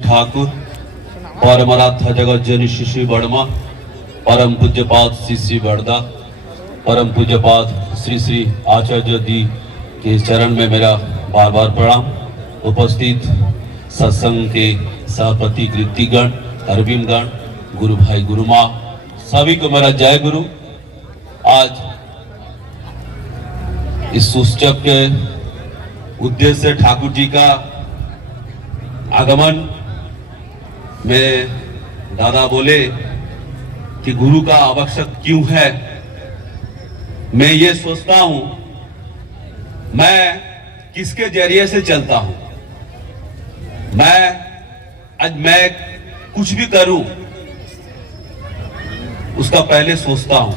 ठाकुर परमराध्य जगत जनी शिशु वर्मा परम पूज्यपाद श्री बड़दा परम पूज्यपाद श्री श्री आचार्य दी के चरण में मेरा बार बार प्रणाम। उपस्थित सत्संग के सहपति कृतिगण अरविंदगण गुरु भाई गुरु माँ सभी को मेरा जय गुरु। आज इस उत्सव के उद्देश्य ठाकुर जी का आगमन में दादा बोले कि गुरु का आवश्यक क्यों है। मैं ये सोचता हूं मैं किसके जरिए से चलता हूं। मैं कुछ भी करूं उसका पहले सोचता हूं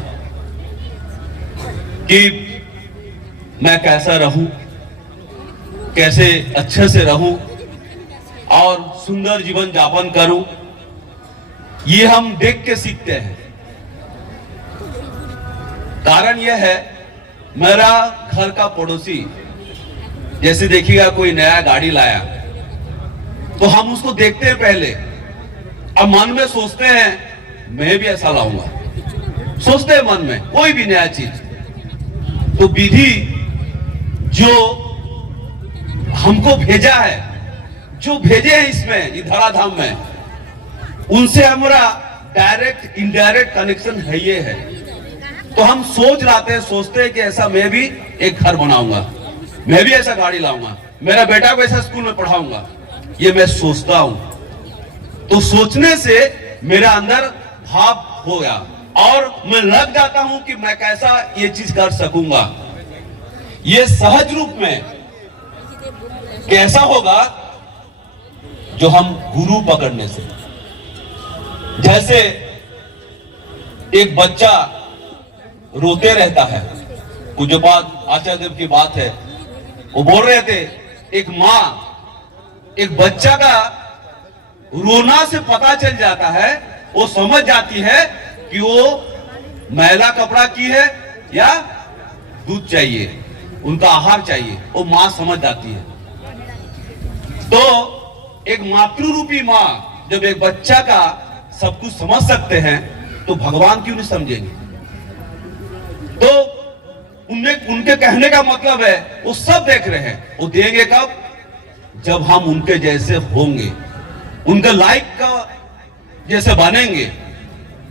कि मैं कैसा रहूं, कैसे अच्छे से रहूं और सुंदर जीवन यापन करूं। ये हम देख के सीखते हैं। कारण यह है मेरा घर का पड़ोसी जैसे देखिएगा कोई नया गाड़ी लाया तो हम उसको देखते हैं पहले, अब मन में सोचते हैं मैं भी ऐसा लाऊंगा। सोचते हैं मन में कोई भी नया चीज तो विधि जो हमको भेजा है, जो भेजे हैं इसमें ये धराधाम में, उनसे हमारा डायरेक्ट इनडायरेक्ट कनेक्शन है। ये है तो हम सोचते हैं कि ऐसा मैं भी एक घर बनाऊंगा, मैं भी ऐसा गाड़ी लाऊंगा, मेरा बेटा को ऐसा स्कूल में पढ़ाऊंगा। ये मैं सोचता हूं तो सोचने से मेरा अंदर भाव हो गया और मैं लग जाता हूं कि मैं कैसा ये चीज कर सकूंगा। ये सहज रूप में कैसा होगा जो हम गुरु पकड़ने से। जैसे एक बच्चा रोते रहता है, पूज्यपाद आचार्य देव की बात है, वो बोल रहे थे एक माँ एक बच्चा का रोना से पता चल जाता है, वो समझ जाती है कि वो मैला कपड़ा की है या दूध चाहिए, उनका आहार चाहिए, वो माँ समझ जाती है। तो एक मातृरूपी माँ जब एक बच्चा का सब कुछ समझ सकते हैं तो भगवान क्यों नहीं समझेंगे। तो उनके कहने का मतलब है वो सब देख रहे हैं, वो देंगे कब, जब हम उनके जैसे होंगे, उनके लाइक का जैसे बनेंगे।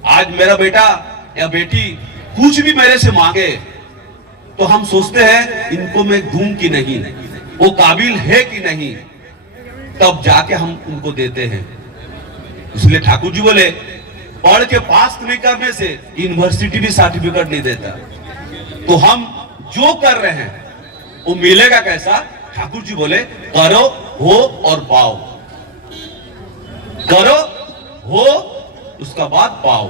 आज मेरा बेटा या बेटी कुछ भी मेरे से मांगे तो हम सोचते हैं इनको मैं दूं कि नहीं, वो काबिल है कि नहीं, तब जाके हम उनको देते हैं। इसलिए ठाकुर जी बोले पढ़ के पास नहीं करने से यूनिवर्सिटी भी सर्टिफिकेट नहीं देता। तो हम जो कर रहे हैं वो मिलेगा कैसा। ठाकुर जी बोले करो हो और पाओ, करो हो उसका बाद पाओ।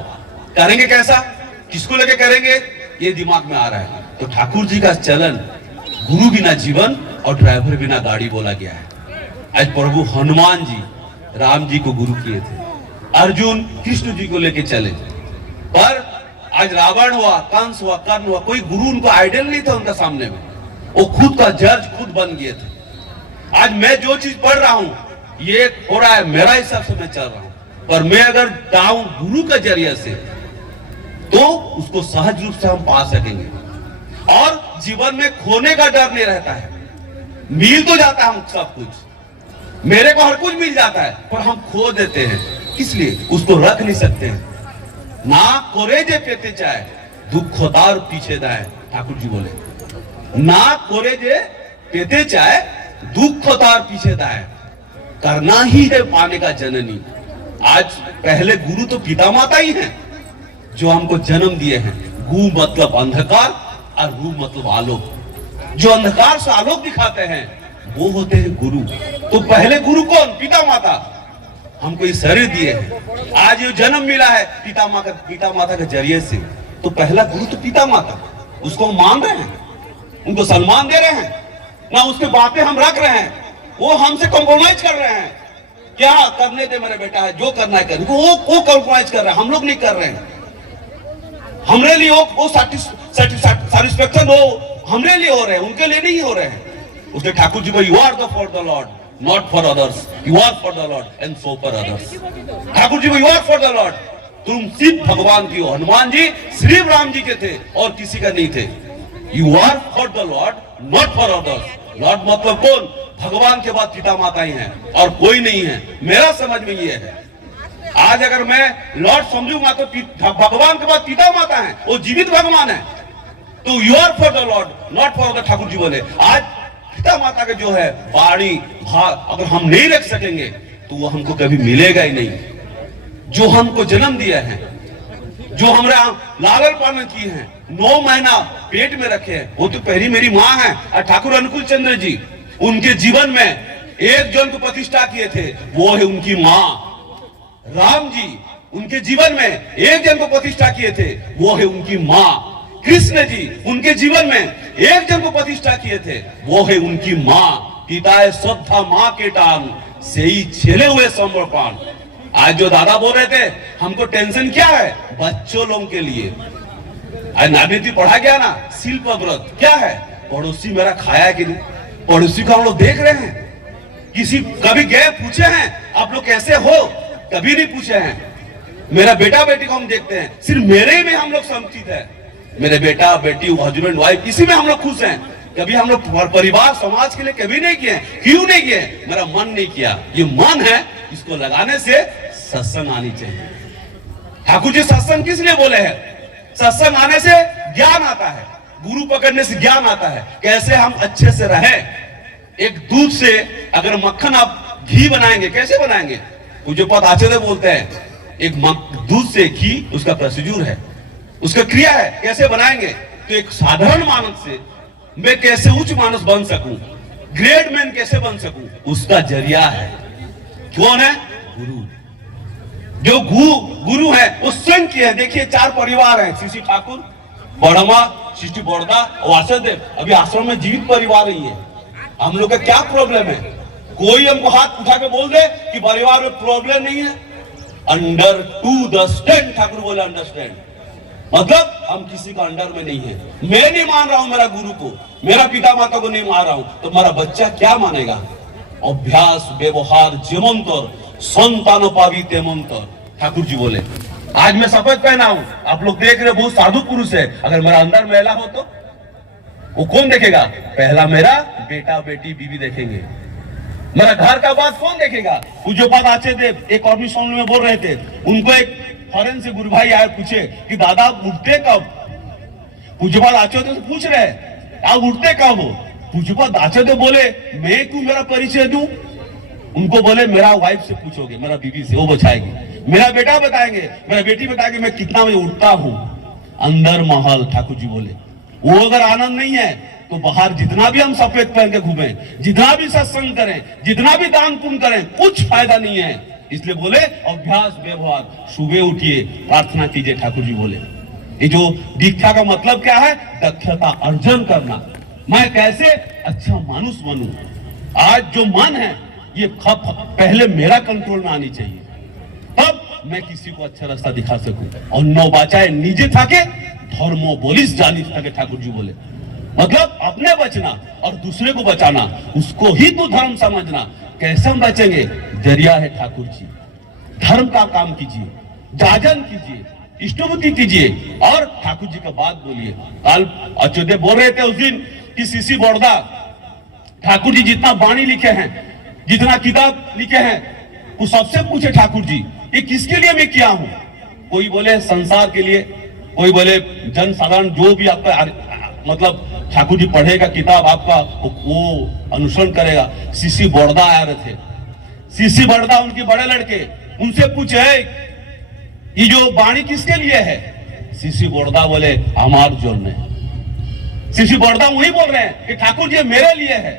करेंगे कैसा, किसको लेके करेंगे, ये दिमाग में आ रहा है। तो ठाकुर जी का चलन गुरु बिना जीवन और ड्राइवर बिना गाड़ी बोला गया है। आज प्रभु हनुमान जी राम जी को गुरु किए थे, अर्जुन कृष्ण जी को लेके चले, पर आज रावण हुआ, कंस हुआ, कर्ण हुआ, कोई गुरु उनको आइडल नहीं था उनका सामने में, वो खुद का जज खुद बन गए थे। आज मैं जो चीज पढ़ रहा हूं ये हो रहा है मेरा हिसाब से मैं चल रहा हूं, पर मैं अगर जाऊं गुरु के जरिए से तो उसको सहज रूप से हम पा सकेंगे और जीवन में खोने का डर नहीं रहता है। मिल तो जाता है हम सब कुछ, मेरे को हर कुछ मिल जाता है, पर हम खो देते हैं, इसलिए उसको रख नहीं सकते हैं। ना कोरे जे पेते चाहे दुख होता और पीछे दाए, ठाकुर जी बोले ना कोरे जे पेते चाहे दुख होता और पीछे दाए, करना ही है पाने का जननी। आज पहले गुरु तो पिता माता ही हैं जो हमको जन्म दिए हैं। गु मतलब अंधकार और रू मतलब आलोक, जो अंधकार से आलोक दिखाते हैं वो होते हैं गुरु। तो पहले गुरु कौन, पिता माता हमको ये शरीर दिए हैं, आज ये जन्म मिला है पिता माता के जरिए से। तो पहला गुरु तो पिता माता, उसको हम मान रहे हैं, उनको सम्मान दे रहे हैं ना, उसके बातें हम रख रहे हैं, वो हमसे कॉम्प्रोमाइज कर रहे हैं। क्या करने दे मेरा बेटा है, जो करना है कर, वो कॉम्प्रोमाइज कर रहे हैं, हम लोग नहीं कर रहे हैं। हमरे लिए वो सेटिस्फेक्शन हो हमरे लिए हो रहे हैं, उनके लिए नहीं हो रहे हैं। उसने ठाकुर जी को you are the for the lord, not for others. You are for the Lord and so for others. Thakur ji को you are for the Lord. तुम सिर्फ भगवान की हो। हनुमान जी सिर्फ राम जी के थे और किसी का नहीं थे। You are for the Lord, not for others. Lord मतलब कौन? भगवान के बाद पिता माता ही हैं और कोई नहीं है। मेरा समझ में ये है। आज अगर मैं लॉर्ड समझूंगा तो भगवान के बाद पिता माता हैं, वो जीवित भगवान है। तो you are for the lord not for the Thakur ji बोले। आज पिता माता के जो है वाणी भाग अगर हम नहीं रख सकेंगे तो वो हमको कभी मिलेगा ही नहीं। जो हमको जन्म दिया है, जो हमारा लालन पालन किए हैं, 9 महीना पेट में रखे हैं, वो तो पहली मेरी माँ है। और ठाकुर अनुकूल चंद्र जी उनके जीवन में एक जन को प्रतिष्ठा किए थे, वो है उनकी माँ। राम जी उनके जीवन में एक जन को प्रतिष्ठा किए थे, वो है उनकी माँ। कृष्ण जी उनके जीवन में एक जन को प्रतिष्ठा किए थे, वो है उनकी माँ। पिताए श्रद्धा माँ के टान से ही छेले हुए समर्पण। आज जो दादा बोल रहे थे हमको टेंशन क्या है? बच्चों लोगों के लिए आज नागरिक पढ़ा गया ना, शिल्प व्रत क्या है? पड़ोसी मेरा खाया कि नहीं, पड़ोसी को हम लोग देख रहे हैं। किसी कभी गए पूछे हैं आप लोग कैसे हो? कभी नहीं पूछे हैं। मेरा बेटा बेटी को हम देखते हैं, सिर्फ मेरे में हम लोग संचित है। मेरे बेटा बेटी हस्बैंड वाइफ इसी में हम लोग खुश हैं। कभी हम लोग परिवार समाज के लिए कभी नहीं किए। क्यों नहीं किए? मेरा मन नहीं किया। ये मन है, इसको लगाने से सत्संग आनी चाहिए। ठाकुर जी सत्संग किस लिए बोले हैं? सत्संग आने से ज्ञान आता है, गुरु पकड़ने से ज्ञान आता है, कैसे हम अच्छे से रहें। एक दूध से अगर मक्खन आप घी बनाएंगे, कैसे बनाएंगे? पूज्य पद आचार्य बोलते हैं एक दूध से घी उसका प्रोसीजर है, उसका क्रिया है, कैसे बनाएंगे? तो एक साधारण मानस से मैं कैसे उच्च मानस बन सकूं, ग्रेट मैन कैसे बन सकूं, उसका जरिया है। कौन है? गुरु। जो गुरु है वो स्वयं की है। देखिए 4 परिवार है, श्री ठाकुर, बड़मा, श्री बोरदा, वासुदेव। अभी आश्रम में जीवित परिवार ही है। हम लोग का क्या प्रॉब्लम है? कोई हमको हाथ उठा के बोल दे कि परिवार में प्रॉब्लम नहीं है। Under to the stand, Thakur बोले अंडरस्टैंड, मतलब हम किसी का अंडर में नहीं है। मैं नहीं मान रहा हूं मेरा गुरु को, मेरा पिता माता को नहीं मान रहा हूं, तो मेरा बच्चा क्या मानेगा? अभ्यास व्यवहार जेमंतर संतान पावी तेमंतर, ठाकुर जी बोले। आज मैं शपथ पहना हूं, आप लोग देख रहे बहुत साधु पुरुष है। अगर मेरा अंदर मैला हो तो वो कौन देखेगा? पहला मेरा बेटा बेटी बीवी देखेंगे। मेरा घर का बात कौन देखेगा? पूज्यपाद आचार्य देव एक और सम्मेलन में बोल रहे थे, उनको एक फॉरेन से गुरु भाई आए, पूछे कि दादा आप उठते कब? पूज्यपाद आचार्य से पूछ रहे आप उठते कब हो? पूज्यपाद आचार्य बोले मैं क्यों मेरा परिचय दूं? उनको बोले मेरा वाइफ से पूछोगे, मेरा बीवी से, वो बचाएगी। मेरा बेटा बताएंगे, मेरा बेटी बताएगी मैं कितना बजे उठता हूं। अंदर महल, ठाकुर जी बोले, वो अगर आनंद नहीं है तो बाहर जितना भी हम सफेद पहन के घूमें, जितना भी सत्संग करें, जितना भी दान पुण्य करें, कुछ फायदा नहीं है। इसलिए बोले अभ्यास व्यवहार, सुबह उठिए प्रार्थना कीजिए। ठाकुर जी बोले ये जो दीक्षा का मतलब क्या है? दक्षता अर्जन करना, मैं कैसे अच्छा मानुष बनूं। आज जो मन है ये पहले मेरा कंट्रोल में आनी चाहिए, तब मैं किसी को अच्छा रास्ता दिखा सकूं। और नौ बाचाए निजे थाके धर्मो बोलिस जानी थाके, ठाकुर जी बोले, मतलब अपने बचना और दूसरे को बचाना, उसको ही तो धर्म समझना। कैसे हम बचेंगे? जरिया है ठाकुर जी। धर्म का काम कीजिए, जाजन कीजिए, इष्टभूति कीजिए और ठाकुर जी का बात बोलिए। कल अच्युत बोल रहे थे उस दिन कि सीसी बोरदा ठाकुर जी जितना वाणी लिखे हैं, जितना किताब लिखे हैं, वो सबसे पूछे ठाकुर जी ये किसके लिए मैं किया हूं? कोई बोले संसार के लिए, कोई बोले जन साधारण जो भी आपका मतलब ठाकुर जी पढ़ेगा किताब आपका वो अनुसरण करेगा। सीसी बोरदा आ रहे थे, सीसी बोरदा उनके बड़े लड़के, उनसे पूछे ये जो वाणी किसके लिए है? सीसी बोरदा बोले हमार जोड़ने। सीसी बोरदा वही बोल रहे हैं कि ठाकुर जी मेरे लिए है।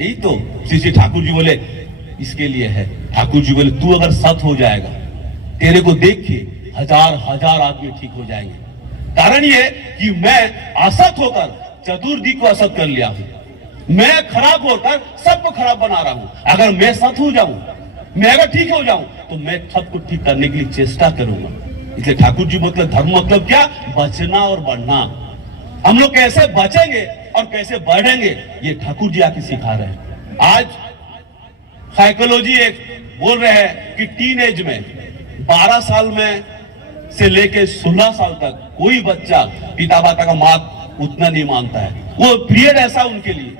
यही तो सीसी ठाकुर जी बोले इसके लिए है। ठाकुर जी बोले तू अगर सत हो जाएगा, तेरे को देख के हजार आदमी ठीक हो जाएंगे। कारण ये कि मैं असत होकर चतुर्दिक को असत कर लिया हूं। मैं खराब होकर सबको खराब बना रहा हूं। अगर मैं सत हो जाऊं, मैं अगर ठीक हो जाऊं, तो मैं सबको ठीक करने के लिए चेष्टा करूंगा। इसलिए ठाकुर जी मतलब धर्म मतलब क्या? बचना और बढ़ना। हम लोग कैसे बचेंगे और कैसे बढ़ेंगे, ये ठाकुर जी आके सिखा रहे हैं। आज साइकोलॉजी एक बोल रहे हैं कि टीन एज में 12 साल में से लेके 16 साल तक कोई बच्चा पिता माता का बात उतना नहीं मानता है। वो पीरियड ऐसा उनके लिए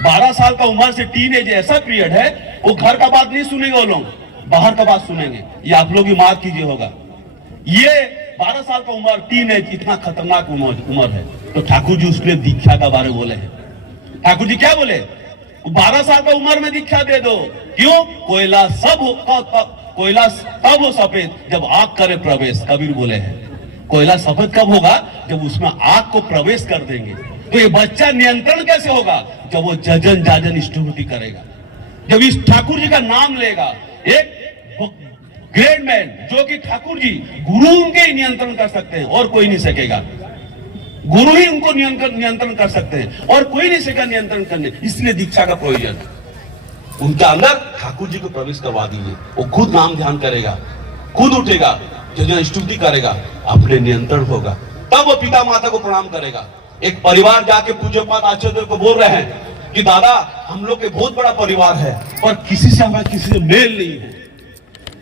12 साल का उम्र से टीन एज ऐसा पीरियड है, वो घर का बात नहीं सुनेंगे, वो लोग बाहर का बात सुनेंगे। ये आप लोग ही मार्क कीजिए होगा। ये 12 साल का उम्र टीन एज इतना खतरनाक उम्र है। तो ठाकुर जी उसमें दीक्षा का बारे बोले हैं। ठाकुर जी क्या बोले? 12 साल का उम्र में दीक्षा दे दो। क्यों? कोयला कोयला तब हो सफेद जब आग करे प्रवेश, कबीर बोले हैं। कोयला सफेद कब होगा? जब उसमें आग को प्रवेश कर देंगे। तो ये बच्चा नियंत्रण कैसे होगा? जब वो जजन जाजन स्तुति करेगा, जब इस ठाकुर जी का नाम लेगा। एक ग्रेट मैन जो कि ठाकुर जी गुरु उनके ही नियंत्रण कर सकते हैं और कोई नहीं सकेगा। गुरु ही उनको नियंत्रण कर सकते हैं और कोई नहीं सकेगा नियंत्रण करने। इसलिए दीक्षा का प्रयोजन उनके अंदर ठाकुर जी को प्रवेश करवा दीजिए। वो खुद नाम ध्यान करेगा, खुद उठेगा, जजन स्तुति करेगा, अपने नियंत्रण होगा, तब वो पिता माता को प्रणाम करेगा। एक परिवार जाके पूज्यपाद आचार्य को बोल रहे हैं कि दादा हम लोग के बहुत बड़ा परिवार है पर किसी से हमें किसी से मेल नहीं है,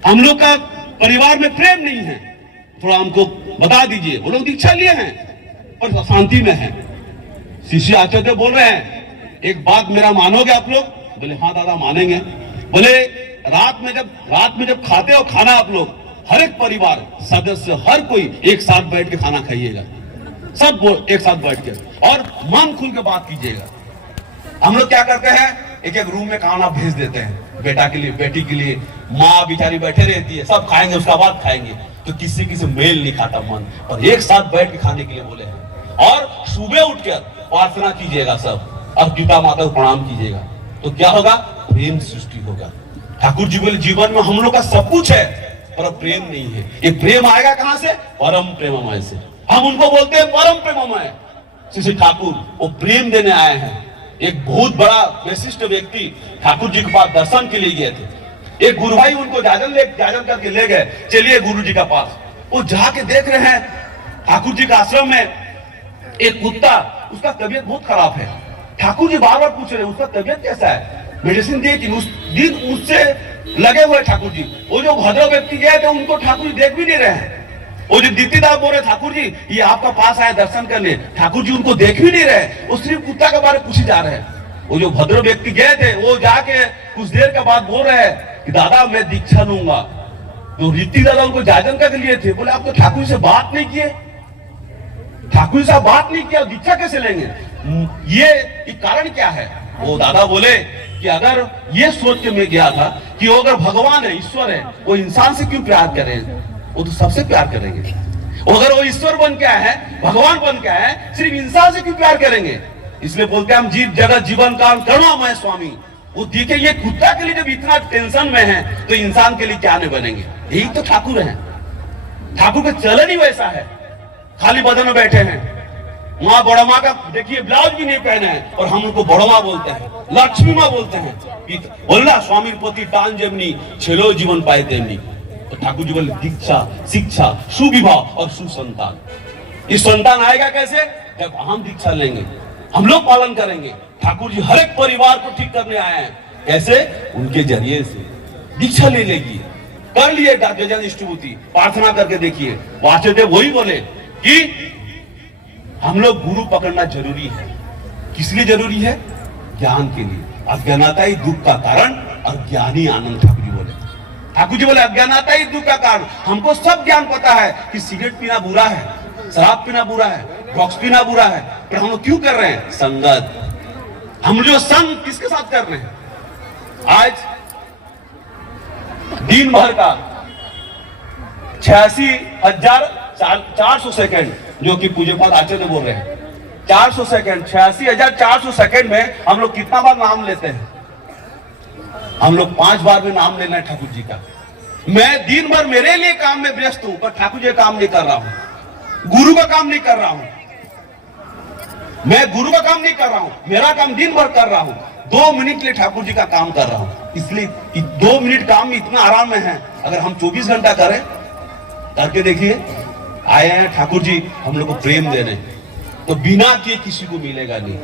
हम लोग का परिवार में प्रेम नहीं है, थोड़ा हमको बता दीजिए। वो लोग दीक्षा लिए हैं पर शांति में है। शिष्य आचार्य बोल रहे हैं एक बात मेरा मानोगे आप लोग? बोले हाँ दादा मानेंगे। बोले रात में जब खाते हो खाना आप लोग हर एक परिवार सदस्य हर कोई एक साथ बैठ के खाना खाइएगा, सब एक साथ बैठ के और मन खुल के बात कीजिएगा। हम लोग क्या करते हैं, एक एक रूम में खाना भेज देते हैं, बेटा के लिए बेटी के लिए, माँ बेचारी बैठे रहती है, सब खाएंगे उसका बाद खाएंगे, तो किसी किसी मेल नहीं खाता मन, और एक साथ बैठ के खाने के लिए बोले हैं। और सुबह उठकर प्रार्थना कीजिएगा सब, और पिता माता को प्रणाम कीजिएगा, तो क्या होगा? प्रेम सृष्टि होगा। ठाकुर जी बोले जीवन में हम लोग का सब कुछ है पर प्रेम नहीं है। ये प्रेम आएगा कहां से? परम प्रेममय से। हम उनको बोलते हैं परम प्रेममय। श्री ठाकुर वो प्रेम देने आए हैं। एक बहुत बड़ा विशिष्ट व्यक्ति ठाकुर जी के पास दर्शन के लिए गए थे। एक गुरु भाई उनको जाजन करके ले गए, चलिए गुरु जी का पास। वो जाके देख रहे हैं ठाकुर जी का आश्रम में एक कुत्ता, उसका तबीयत बहुत खराब है। ठाकुर जी बार बार पूछ रहे हैं उसका तबीयत कैसा है, मेडिसिन दिए कि उस दिन उससे लगे हुए ठाकुर जी। वो जो भद्र व्यक्ति गए थे उनको ठाकुर जी देख भी नहीं रहे हैं। वो जो दीप्तिदास बोल रहे ठाकुर जी ये आपका पास आए दर्शन करने, ठाकुर जी उनको देख भी नहीं रहे, वो सिर्फ कुत्ता के बारे में पूछे जा रहे हैं। वो जो भद्र व्यक्ति गए थे वो जाके कुछ देर के बाद बोल रहे हैं कि दादा मैं दीक्षा लूंगा। जो रीति दादा उनको जाजन कर लिए थे, बोले आप तो ठाकुर से बात नहीं किए, ठाकुर से बात नहीं किया, दीक्षा कैसे लेंगे? ये कारण क्या है? वो दादा बोले कि अगर ये सोच के मैं गया था कि वो अगर भगवान है, ईश्वर है, वो इंसान से क्यों प्यार करें? वो तो सबसे प्यार करेंगे। अगर वो ईश्वर बन के आए हैं, भगवान बन के आए हैं, सिर्फ इंसान से क्यों प्यार करेंगे? इसलिए बोलते हैं हम जीव जगत जीवन काल करुणामय स्वामी। वो देखे ये कुत्ता के लिए जब इतना टेंशन में है तो इंसान के लिए क्या नहीं बनेंगे? यही तो ठाकुर है। ठाकुर का चलन ही वैसा है, खाली बदन में बैठे हैं। माँ बड़ा माँ का देखिए ब्लाउज भी नहीं पहने हैं और हम उनको बड़ा माँ बोलते हैं, लक्ष्मी माँ बोलते हैं। बोला स्वामी पति टान जमनी छेलो जीवन पाए तेमनी। तो ठाकुर जी बोले दीक्षा शिक्षा सुविवाह और सुसंतान। ये संतान आएगा कैसे? जब हम दीक्षा लेंगे, हम लोग पालन करेंगे। ठाकुर जी हर एक परिवार को ठीक करने आए हैं। कैसे? उनके जरिए से दीक्षा ले लेगी, कर लिए गजन स्तुति, प्रार्थना करके देखिए। वाचते वही बोले कि हम लोग गुरु पकड़ना जरूरी है। किस लिए जरूरी है? ज्ञान के लिए। अज्ञानता ही दुख का कारण और ज्ञानी आनंद। ठाकुर जी बोले, ठाकुर जी बोले अज्ञानता ही दुख का कारण। हमको सब ज्ञान पता है कि सिगरेट पीना बुरा है, शराब पीना बुरा है, ड्रग्स पीना बुरा है, पर हम लोग क्यों कर रहे हैं? संगत। हम जो संग किसके साथ कर रहे हैं? आज दिन भर का 86,400 सेकेंड, जो कि पूज्यपाद आचार्य बोल रहे हैं 400 सेकेंड, 86,400 सेकेंड में हम लोग कितना बार नाम लेते हैं? हम लोग 5 बार में नाम लेना है ठाकुर जी का। मैं दिन भर मेरे लिए काम में व्यस्त हूं पर ठाकुर जी का काम नहीं कर रहा हूं, गुरु का काम नहीं कर रहा हूं। मैं गुरु का काम नहीं कर रहा हूं, मेरा काम दिन भर कर रहा हूं। 2 मिनट के लिए ठाकुर जी का काम कर रहा हूं। इसलिए 2 मिनट काम में इतना आराम में है। अगर हम 24 घंटा करें, करके देखिए। आए हैं ठाकुर जी हम लोग को प्रेम देने, तो बिना किए किसी को मिलेगा नहीं।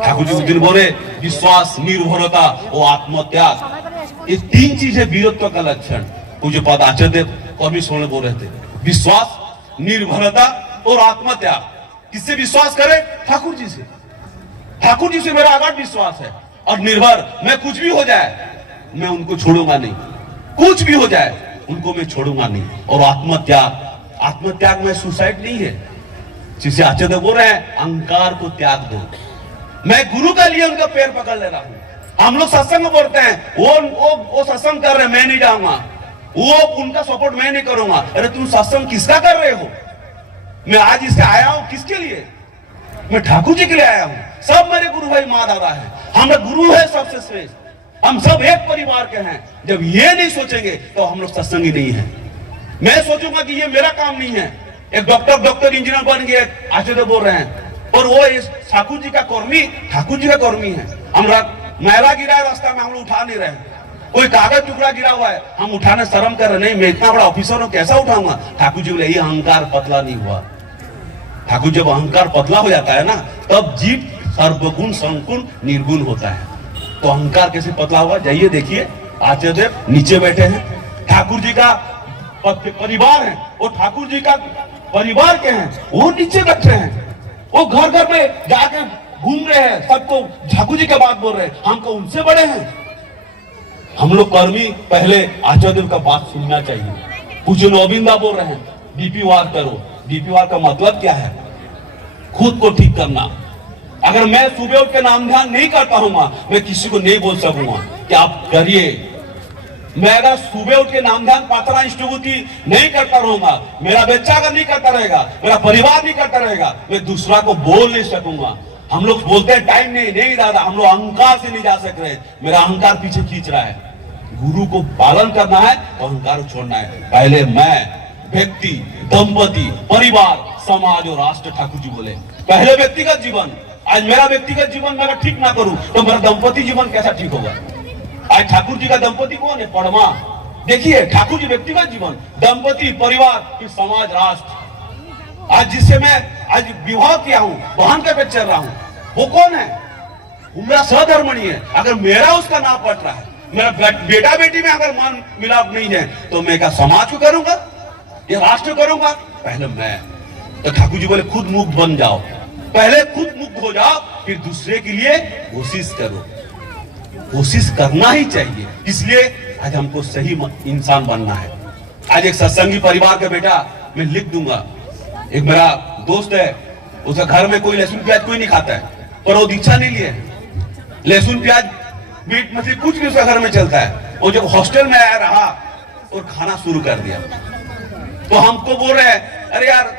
ठाकुर जी उस दिन बोले विश्वास, निर्भरता और आत्मत्याग, ये तीन चीजें वीरत्व का लक्षण। पूज्य पद आचार्य कौमी सोने बोल रहे थे, विश्वास, निर्भरता और आत्मत्याग। किससे विश्वास करे? ठाकुर जी से। ठाकुर जी से मेरा अगाध विश्वास है। और निर्भर, मैं कुछ भी हो जाए मैं उनको छोड़ूंगा नहीं, कुछ भी हो जाए उनको मैं छोड़ूंगा नहीं। और आत्मत्याग, आत्मत्याग में सुसाइड नहीं है। जिसे आचार्य बोल रहे हैं अहंकार को त्याग दो। मैं गुरु के लिए उनका पैर पकड़ ले रहा हूं। हम लोग सत्संग बोलते हैं, वो सत्संग कर रहे हैं, मैं नहीं जाऊंगा, वो उनका सपोर्ट मैं नहीं करूंगा। अरे तुम सत्संग किसका कर रहे हो? मैं आज इससे आया हूं किसके लिए? मैं ठाकुर जी के लिए आया हूं। सब मेरे गुरु भाई माँ दादा है, हमारा गुरु है सबसे श्रेष्ठ। हम सब एक परिवार के हैं। जब ये नहीं सोचेंगे तो हम लोग सत्संगी नहीं है। मैं सोचूंगा कि ये मेरा काम नहीं है। एक डॉक्टर इंजीनियर बन गए, आचार्य बोल रहे हैं, और वो इस ठाकुर जी का कर्मी, ठाकुर जी का कर्मी है। हम मैला गिरा है रास्ता में, हम लोग उठा नहीं रहे। कोई कागज टुकड़ा गिरा हुआ है, हम उठाने शर्म कर रहे, नहीं मैं इतना बड़ा ऑफिसर हूं कैसा उठाऊंगा? ठाकुर जी बोले ये अहंकार पतला नहीं हुआ। ठाकुर जब अहंकार पतला हो जाता है ना, तब जीव सर्वगुण संकुण निर्गुण होता है। तो अहंकार कैसे पतला हुआ? जाइए देखिए, आचार्य देव नीचे बैठे हैं, ठाकुर जी का परिवार है, वो ठाकुर जी का परिवार के हैं, वो नीचे बैठे हैं, वो घर घर में जाके घूम रहे हैं, सबको ठाकुर जी की बात बोल रहे हैं, हमको उनसे बड़े हैं। हम लोग कर्मी पहले आचार्य देव का बात सुनना चाहिए। पूज्य नौबिंदा बोल रहे हैं बीपी वार करो। बीपी वार का मतलब क्या है? खुद को ठीक करना। अगर मैं सुबह उठ के नाम ध्यान नहीं कर पाऊंगा, मैं किसी को नहीं बोल सकूंगा कि आप करिए। मैं अगर सुबह उठ के नाम ध्यान प्रार्थना इष्टभूति नहीं करता रहूंगा, मेरा बच्चा अगर नहीं करता रहेगा, मेरा परिवार नहीं करता रहेगा, मैं दूसरा को बोल नहीं सकूंगा। हम लोग बोलते हैं टाइम नहीं दादा, हम लोग अहंकार से नहीं जा सक रहे, मेरा अहंकार पीछे खींच रहा है। गुरु को पालन करना है तो अहंकार छोड़ना है। पहले मैं, व्यक्ति, दंपति, परिवार, समाज और राष्ट्र। ठाकुर जी बोले पहले व्यक्तिगत जीवन। आज मेरा व्यक्तिगत जीवन मैं अगर ठीक ना करूं तो मेरा दंपति जीवन कैसा ठीक होगा? आज ठाकुर जी का दंपति कौन है? परमा। देखिए ठाकुर जी व्यक्तिगत जीवन, दंपति, परिवार, फिर समाज, राष्ट्र। आज जिससे मैं आज विवाह किया हूं, बहन के पेट चल रहा हूं, वो कौन है? वो मेरा सहधर्मणी है। अगर मेरा उसका नाम पट रहा है, मेरा बेटा बेटी में अगर मन मिलाप नहीं है, तो मैं क्या समाज को करूंगा या राष्ट्र करूंगा? पहले मैं। तो ठाकुर जी बोले खुद मुक्त बन जाओ, पहले खुद मुक्त हो जाओ, फिर दूसरे के लिए कोशिश करो। कोशिश करना ही चाहिए। इसलिए आज हमको सही इंसान बनना है। आज एक सत्संगी परिवार का बेटा मैं लिख दूंगा। एक मेरा दोस्त है, उसका घर में कोई लहसुन प्याज कोई नहीं खाता है, पर वो दीक्षा नहीं लिए। लहसुन प्याज मीट मछली कुछ भी उसका घर में चलता है। वो जब हॉस्टल में आया रहा और खाना शुरू कर दिया, तो हमको बोल रहे हैं अरे यार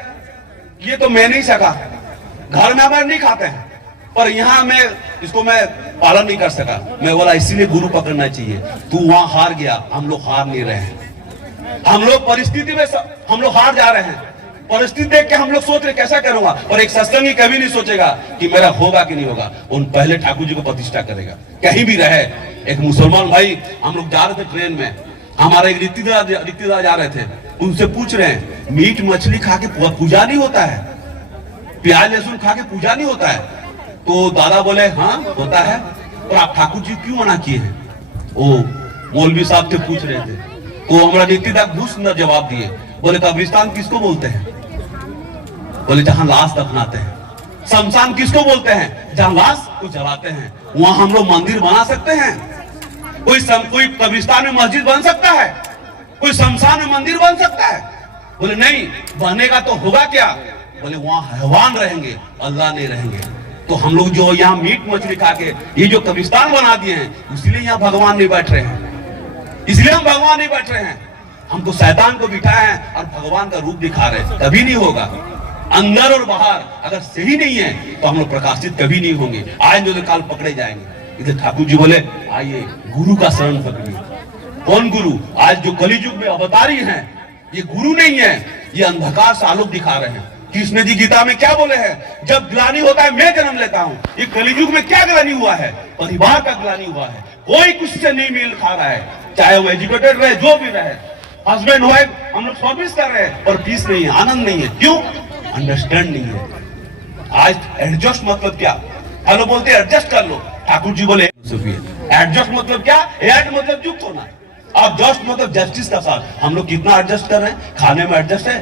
ये तो मैं नहीं सका, घर में हमारे नहीं खाते हैं, पर यहाँ मैं इसको मैं पालन नहीं कर सका। मैं बोला इसीलिए गुरु पकड़ना चाहिए। तू वहां हार गया, हम लोग हार नहीं रहे हैं। हम लोग परिस्थिति में हम लोग हार जा रहे हैं। परिस्थिति देख के हम लोग सोच रहे कैसा करूंगा, और एक सत्संगी कभी नहीं सोचेगा कि मेरा होगा कि नहीं होगा। उन पहले ठाकुर जी को प्रतिष्ठा करेगा, कहीं भी रहे। एक मुसलमान भाई, हम लोग जा रहे थे ट्रेन में, हमारे एक रिश्तेदार जा रहे थे, उनसे पूछ रहे हैं मीट मछली खा के पूजा नहीं होता है, प्याज लहसुन खा के पूजा नहीं होता है? तो दादा बोले हाँ होता है, और आप ठाकुर जी क्यों मना किए हैं? वो मौलवी साहब से पूछ रहे थे, तो हमारा रिश्तेदार बहुत सुंदर जवाब दिए। बोले कब्रिस्तान किसको बोलते हैं? बोले जहां लाश दफनाते हैं। शमशान किसको बोलते हैं? जहां लाश को जलाते हैं। वहां हम लोग मंदिर बना सकते हैं? कोई कब्रिस्तान में मस्जिद बन सकता है? कोई शमशान में मंदिर बन सकता है? बोले नहीं, बनेगा तो होगा क्या? बोले वहां हैवान रहेंगे, अल्लाह नहीं रहेंगे। तो हम लोग जो यहाँ मीट मछली खा के ये जो कब्रिस्तान बना दिए हैं, इसलिए यहाँ भगवान नहीं बैठ रहे हैं। इसलिए हम भगवान नहीं बैठ रहे हैं। हमको शैतान को बिठाया है और भगवान का रूप दिखा रहे हैं। कभी नहीं होगा। अंदर और बाहर अगर सही नहीं है तो हम लोग प्रकाशित कभी नहीं होंगे। आज जो काल पकड़े जाएंगे। इधर ठाकुर जी बोले आइए गुरु का शरण पकड़िए। कौन गुरु? आज जो कलियुग में अवतारी हैं, ये गुरु नहीं है, ये अंधकार से आलोक दिखा रहे हैं। कृष्ण जी गीता में क्या बोले हैं? जब ग्लानि होता है मैं जन्म लेता हूँ। ये कलियुग में क्या ग्लानि हुआ है? परिवार का ग्लानि हुआ है। कोई कुछ से नहीं मेल खा रहा है, चाहे वो एजुकेटेड रहे, जो भी रहे, हस्बैंड वाइफ हम लोग सर्विस कर रहे हैं, पर पीस नहीं है, आनंद नहीं है। क्यों? अंडरस्टैंड नहीं है। आज एडजस्ट मतलब क्या? हेलो बोलते एडजस्ट कर लो, ठाकुर जी बोले एडजस्ट मतलब क्या? एड मतलब युक्त होना, और जस्ट मतलब जस्टिस का साथ। हम लोग कितना एडजस्ट कर रहे हैं? खाने में एडजस्ट है,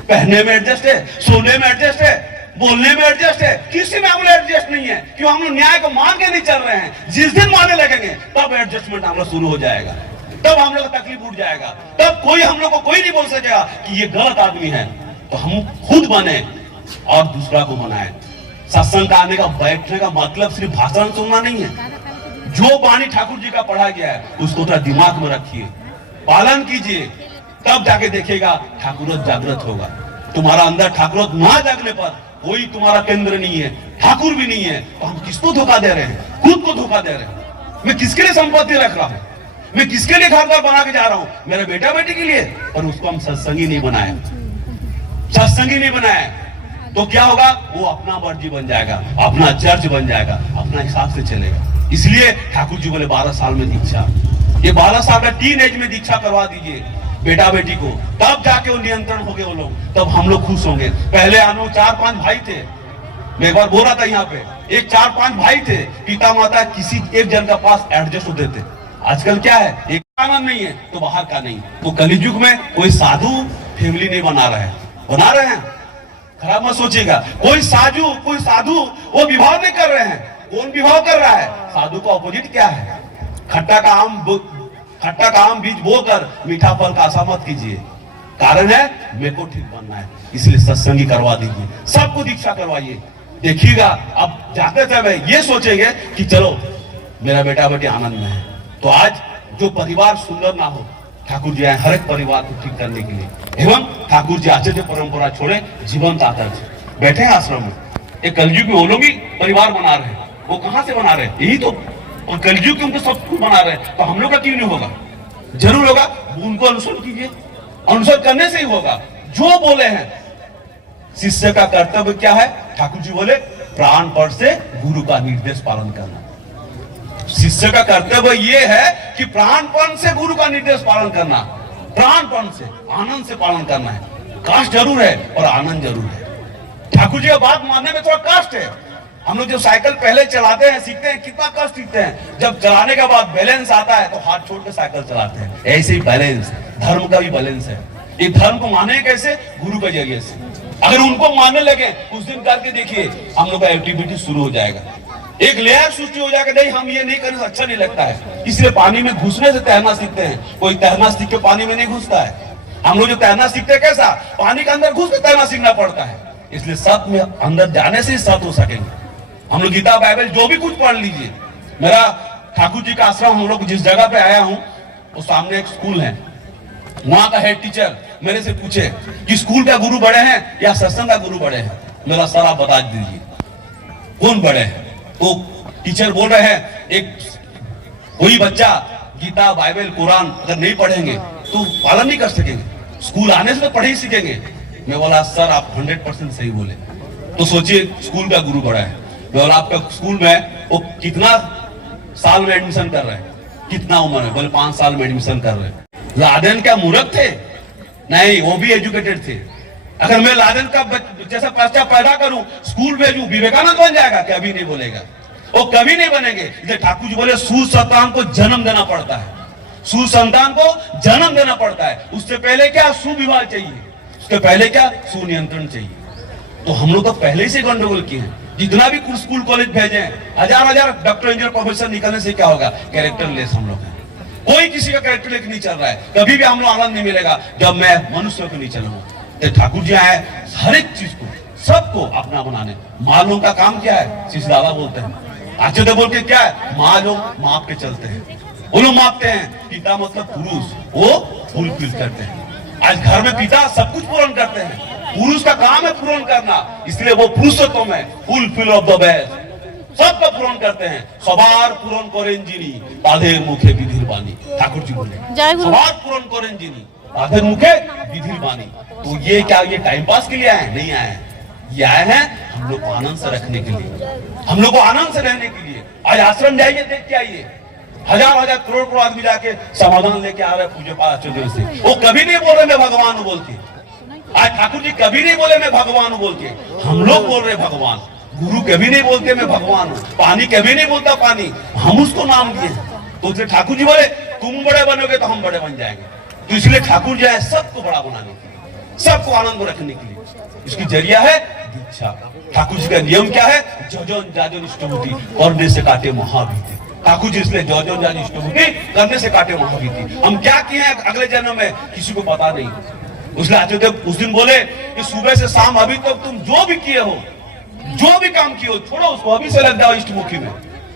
पहनने में एडजस्ट है, सोने में एडजस्ट है, बोलने में एडजस्ट है, किसी में हम लोग एडजस्ट नहीं है। क्यों? हम लोग न्याय को मान के नहीं चल रहे हैं। जिस दिन मानने लगेंगे तब एडजस्टमेंट हम लोग शुरू हो जाएगा, तब हम लोग तकलीफ उठ जाएगा, तब कोई हम लोग को कोई नहीं बोल सकेगा कि ये गलत आदमी है। तो हम खुद बने और दूसरा को बनाए। सत्संग का आने का, बैठने का मतलब सिर्फ भाषण सुनना नहीं है। जो वाणी ठाकुर जी का पढ़ा गया है उसको थोड़ा दिमाग में रखिए, पालन कीजिए, तब जाके देखिएगा ठाकुरत जागृत होगा। तुम्हारा अंदर ठाकुरत ना जागने पर कोई तुम्हारा केंद्र नहीं है, ठाकुर भी नहीं है, तो हम किसको धोखा दे रहे हैं? खुद को धोखा दे रहे हैं। मैं किसके लिए संपत्ति रख रहा हूं? मैं किसके लिए घर बना के जा रहा हूं? मेरे बेटा बेटी के लिए। पर उसको हम सत्संगी नहीं बनाए, सत्संगी नहीं बनाए तो क्या होगा? वो अपना मर्जी बन जाएगा, अपना चर्च बन जाएगा, अपना हिसाब से चलेगा। इसलिए ठाकुर जी बोले 12 साल में दीक्षा, ये 12 साल का टीन एज में दीक्षा करवा दीजिए बेटा बेटी को, तब जाके वो नियंत्रण हो गए वो लोग, तब हम लोग खुश होंगे। पहले हम लोग 4-5 भाई थे, मैं एक बार बोल रहा था यहाँ पे, एक 4-5 भाई थे, पिता माता किसी एक जन का पास एडजस्ट होते थे। आजकल क्या है? एक आनंद नहीं है तो बाहर का नहीं। तो कलियुग में कोई साधु फैमिली नहीं बना रहे हैं, बना रहे हैं, खराब मत सोचिएगा। कोई साधु वो विवाह नहीं कर रहे हैं। कौन विवाह कर रहा है? साधु का ऑपोजिट क्या है? खट्टा का आम बीज बोकर मीठा फल का आशा मत कीजिए। कारण है मेरे को ठीक बनना है, इसलिए सत्संगी करवा दीजिए, सबको दीक्षा करवाइए। देखिएगा अब जाते समय ये सोचेंगे कि चलो मेरा बेटा बेटी आनंद में है। तो आज जो परिवार सुंदर ना हो, ठाकुर जी आए हर एक परिवार को ठीक करने के लिए। एवं ठाकुर जी आचार्य परंपरा छोड़े जीवंत आदर्श बैठे हैं आश्रम में। एक कलयुग में वो लोग ही परिवार बना रहे हैं, वो कहां से बना रहे हैं? यही तो, और कलयुग के उनको सब कुछ बना रहे हैं, तो हम लोग का क्यों नहीं होगा? जरूर होगा। उनको अनुसरण कीजिए, अनुसरण करने से ही होगा। जो बोले हैं शिष्य का कर्तव्य क्या है? ठाकुर जी बोले प्राणपण से गुरु का निर्देश पालन करना। शिष्य का कर्तव्य ये है कि प्राणपण से गुरु का निर्देश पालन करना, प्राणपण से, आनंद से पालन करना है। कष्ट जरूर है और आनंद जरूर है। ठाकुर जी का बात मानने में थोड़ा कष्ट है। हम लोग जो साइकिल पहले चलाते हैं, सीखते हैं, कितना कष्ट सीखते हैं। जब चलाने के बाद बैलेंस आता है तो हाथ छोड़ के साइकिल चलाते हैं। ऐसे ही बैलेंस, धर्म का भी बैलेंस है। ये धर्म को माने कैसे? गुरु के जरिए से। अगर उनको मानने लगे, कुछ दिन करके देखिए, हम लोग का एक्टिविटी शुरू हो जाएगा, एक लेयर सृष्टि हो जाएगा। नहीं, हम ये नहीं करने से अच्छा नहीं लगता है, इसलिए पानी में घुसने से तैरना सीखते हैं। कोई तैरना सीख के पानी में नहीं घुसता है। हम लोग जो तैरना सीखते हैं कैसा? पानी के अंदर घुस के तैरना सीखना पड़ता है। इसलिए सत में अंदर जाने से ही सत हो सकेंगे। हम लोग गीता बाइबल जो भी कुछ पढ़ लीजिए। मेरा ठाकुर जी का आश्रम, हम लोग जिस जगह पे आया हूँ वो सामने एक स्कूल है, वहां का हेड टीचर मेरे से पूछे कि स्कूल का गुरु बड़े हैं या सत्संग का गुरु बड़े हैं? मेरा सर आप बता दीजिए कौन बड़े हैं? तो टीचर बोल रहे हैं एक कोई बच्चा गीता बाइबल कुरान अगर नहीं पढ़ेंगे तो पालन नहीं कर सकेंगे, स्कूल आने से तो पढ़े ही सीखेंगे। मैं बोला सर आप 100% सही बोले। तो सोचिए स्कूल का गुरु बड़ा है। मैं बोला आपका स्कूल में वो कितना साल में एडमिशन कर रहे हैं? कितना उम्र है? बोले 5 साल में एडमिशन कर रहे हैं। लादेन क्या मूर्ख थे? नहीं, वो भी एजुकेटेड थे। अगर मैं लादेन का जैसा बच्चा पैदा करूं, स्कूल भेजूं, विवेकानंद बन जाएगा? कभी नहीं बोलेगा, वो कभी नहीं बनेंगे। इसलिए ठाकुर जी बोले सुसंतान को जन्म देना पड़ता है, सुसंतान को जन्म देना पड़ता है। उससे पहले क्या? सुविवाह चाहिए, उसके पहले क्या? सुनियंत्रण चाहिए। तो हम लोग तो पहले से गंडगोल किए हैं। जितना भी स्कूल कॉलेज भेजे, हजार डॉक्टर इंजीनियर प्रोफेसर निकलने से क्या होगा? कैरेक्टर लेस हम लोग हैं। कोई किसी का कैरेक्टर लेकर नहीं चल रहा है। कभी भी हम लोग आनंद नहीं मिलेगा जब मैं मनुष्य को नहीं चलूंगा। तो ठाकुर जी आए हर एक चीज को, सबको अपना बनाने। माँ लोग का काम क्या है? शिश दादा बोलते हैं, आचार्य बोल के क्या है? माँ लोग माप के चलते हैं, वो लोग मापते हैं। पिता मतलब पुरुष, वो फुलफिल करते हैं। आज घर में पिता सब कुछ पूर्ण करते हैं, पुरुष का काम है पूर्ण करना। इसलिए वो पुरुषोत्तम है, फुलफिल ऑफ द बेस्ट, सबका पूर्ण करते हैं। सवार पूर्ण करें जिनी ताधेर मुखे विधिर बानी। ठाकुर जी बोले सवार पूर्ण करें जिनी ताधेर मुखे विधिर बानी। तो ये क्या, ये टाइम पास के लिए आए? नहीं आए हैं, ये आए हैं हम लोग को आनंद से रखने के लिए, हम लोग को आनंद से रहने के लिए। आज आश्रम जाइए, देख के आइए, हजार करोड़ आदमी जाके समाधान लेके आ रहे पूज्य पाठ से। वो कभी नहीं बोल रहे मैं भगवान हूं बोल के। आज ठाकुर जी कभी नहीं बोले मैं भगवान हूं बोल के। हम लोग बोल रहे भगवान। गुरु कभी नहीं बोलते मैं भगवान हूं, पानी कभी नहीं बोलता पानी, हम उसको नाम दिए। तो इसलिए ठाकुर जी बोले तुम बड़े बनोगे तो हम बड़े बन जाएंगे। तो इसलिए ठाकुर जी है सबको बड़ा बनाने के लिए, सबको आनंद रखने के लिए। इसकी जरिया है दीक्षा। ठाकुर जी का नियम क्या है? जजन जाजन इष्टभूति करने से काटे महाभीति। ठाकुर जी इसलिए जजन जाजन इष्टभूति करने से काटे महाभीति। हम क्या किए हैं अगले जन्म में किसी को पता नहीं। उसने आचार्यदेव उस दिन बोले कि सुबह से शाम अभी तक तुम जो भी किए हो, जो भी काम किए हो, छोड़ो उसको, अभी से लग जाओ इष्टमुखी में,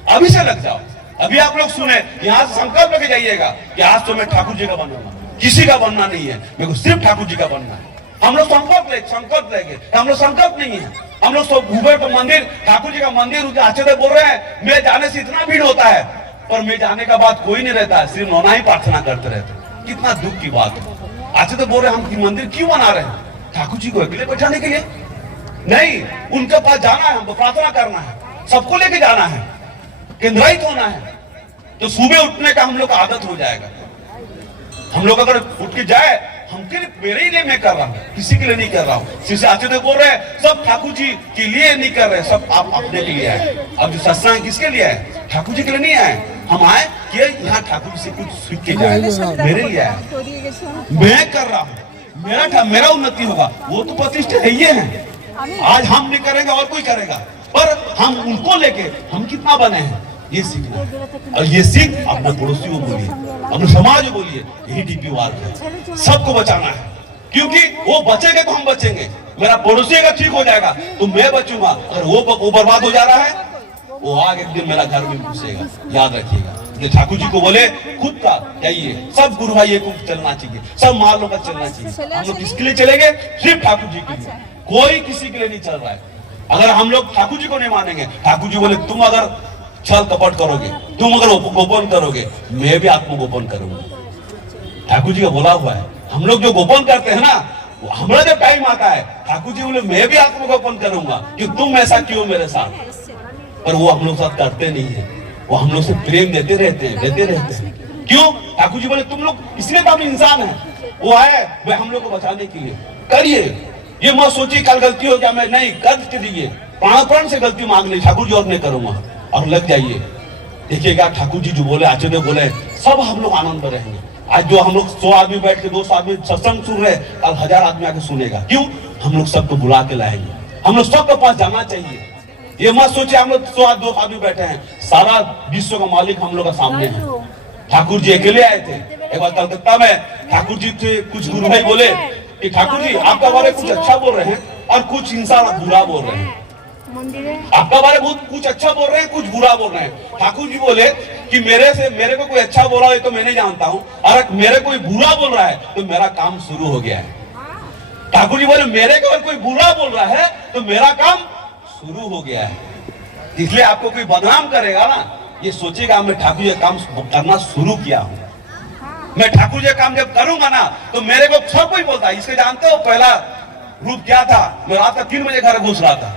अभी से लग जाओ। अभी आप लोग सुने, यहाँ से संकल्प लेके जाइएगा कि आज तो मैं ठाकुर जी का बनूंगा, किसी का बनना नहीं है, मेरे को सिर्फ ठाकुर जी का बनना है। हम लोग संकल्प लेंगे, हम लोग संकल्प नहीं है। हम लोग सब ऊपर पर मंदिर, ठाकुर जी का मंदिर, उनके आचार्य बोल रहे हैं मैं जाने से इतना भीड़ होता है, पर मैं जाने का बाद कोई नहीं रहता है, सिर्फ नौना ही प्रार्थना करते रहते। कितना दुख की बात है। आचार्य बोल रहे हैं हम मंदिर क्यों बना रहे हैं? ठाकुर जी को अकेले बैठाने के लिए नहीं, उनके पास जाना है, हमको प्रार्थना करना है, सबको लेके जाना है, केंद्रित होना है। तो सुबह उठने का हम लोग का आदत हो जाएगा। हम लोग अगर उठ के जाए, हमके लिए, मेरे ही लिए मैं कर रहा हूँ, किसी के लिए नहीं कर रहा हूँ। शिष्य आचार्य बोल रहे हैं सब ठाकुर जी के लिए नहीं कर रहे, सब आप अपने के लिए आए। अब जो सत्संग किसके लिए आए? ठाकुर जी के लिए नहीं आए। हम आए कि यहाँ ठाकुर जी से कुछ सीख के जाए, मेरे लिए आए। मैं कर रहा हूँ, मेरा उन्नति होगा, वो तो प्रतिष्ठा है ये है। आज हम नहीं करेंगे और कोई करेगा, पर हम उनको लेके हम कितना बने हैं ये सीखना है। और ये सीख अपने पड़ोसी को बोलिए, अपने समाज को बोलिए, यही डीपी वार है। सबको बचाना है, क्योंकि वो बचेंगे तो हम बचेंगे। मेरा पड़ोसी अगर ठीक हो जाएगा तो मैं बचूंगा, अगर वो बर्बाद हो जा रहा है, वो आगे एक दिन मेरा घर में घुसेगा, याद रखिएगा। ठाकुर जी को बोले खुद का जाइए, सब गुरु भाई को चलना चाहिए, सब मालों का चलना चाहिए। हम लोग किसके लिए चलेंगे? सिर्फ ठाकुर जी के लिए, कोई किसी के लिए नहीं चल रहा है। अगर हम लोग ठाकुर जी को नहीं मानेंगे, ठाकुर जी बोले तुम अगर छल कपट करोगे, तुम अगर गोपन करोगे, मैं भी आत्मगोपन करूंगा। ठाकुर जी का बोला हुआ है। हम लोग जो गोपन करते हैं ना, हमारा जब टाइम आता है, ठाकुर जी बोले मैं भी आत्मगोपन करूंगा कि तुम ऐसा क्यों मेरे साथ। पर वो हम लोग साथ करते नहीं है, वो हम लोग से प्रेम देते रहते हैं। क्यों? ठाकुर जी बोले तुम लोग इसलिए तो हम इंसान है, वो आए वे हम लोग को बचाने के लिए। करिए, ये मत सोचिए कल गलती हो गया, मैं नहीं कर दीजिए, प्राण से गलती मांग ली, ठाकुर जी और नहीं करूंगा, और लग जाइए। देखिएगा ठाकुर जी जो बोले, आचार्य बोले, सब हम लोग आनंद में रहेंगे। आज जो हम लोग 100 आदमी बैठ के 200 आदमी सत्संग सुन रहे, कल 1000 आदमी आके सुनेगा। क्यों? हम लोग सबको बुला के लाएंगे, हम लोग सबके पास जाना चाहिए। ये मत सोचिए हम लोग 100 आदमी बैठे हैं, सारा विश्व का मालिक हम लोग का सामने है। ठाकुर जी अकेले आए थे। एक बार कलकत्ता में ठाकुर जी थे, कुछ गुरु भाई बोले कि ठाकुर जी आपका बारे कुछ अच्छा बोल रहे हैं और कुछ इंसान बुरा बोल रहे हैं, आपका बारे बहुत कुछ अच्छा बोल रहे हैं, कुछ बुरा बोल रहे हैं। ठाकुर जी बोले कि मेरे को कोई अच्छा बोला है तो मैं नहीं जानता हूँ, और मेरे कोई बुरा बोल रहा है तो मेरा काम शुरू हो गया है। ठाकुर जी बोले मेरे को कोई बुरा बोल रहा है तो मेरा काम शुरू हो गया है। इसलिए आपको कोई बदनाम करेगा ना, ये सोचेगा मैं ठाकुर जी काम करना शुरू किया हूँ। मैं ठाकुर जी काम जब करूंगा ना तो मेरे को सब कोई बोलता है। इसके जानते हो पहला रूप क्या था? मैं रात का 3 बजे घर घुस रहा था।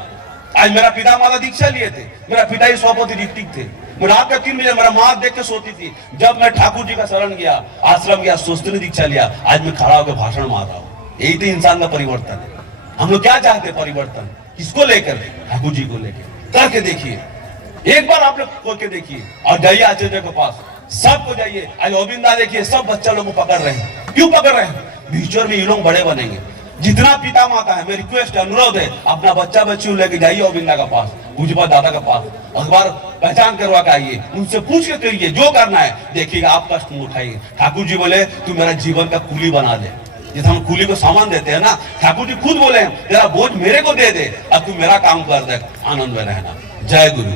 आज मेरा पिता माता दीक्षा लिए थे, मेरा पिता ही सभापति ऋतिक थे। मैं रात का 3 बजे मेरा माँ देख के सोती थी। जब मैं ठाकुर जी का शरण गया, आश्रम गया, सोचते दीक्षा लिया, आज मैं खड़ा होकर भाषण मार रहा हूँ। यही तो इंसान का परिवर्तन है। हम लोग क्या चाहते परिवर्तन? किसको लेकर? ठाकुर जी को लेकर। करके देखिए, एक बार आप लोग करके देखिए और जाइए आचार्य के पास, सबको जाइए। आज गोविंदा देखिए सब बच्चा लोग को पकड़ रहे हैं। क्यों पकड़ रहे हैं? फ्यूचर में ये लोग बड़े बनेंगे। जितना पिता माता है, मेरी रिक्वेस्ट अनुरोध है, अपना बच्चा बच्ची लेके जाइए गोविंदा का पास, पूजपा दादा का पास, अखबार पहचान करवा के आइए, उनसे पूछ के करिए जो करना है। देखिएगा आप कष्ट में उठाइए। ठाकुर जी बोले तू मेरा जीवन का कूली बना दे। जैसे हम कूली को सामान देते हैं ना, ठाकुर जी खुद बोले तेरा बोझ मेरे को दे दे और तू मेरा काम कर दे, आनंद में रहना। जय गुरु।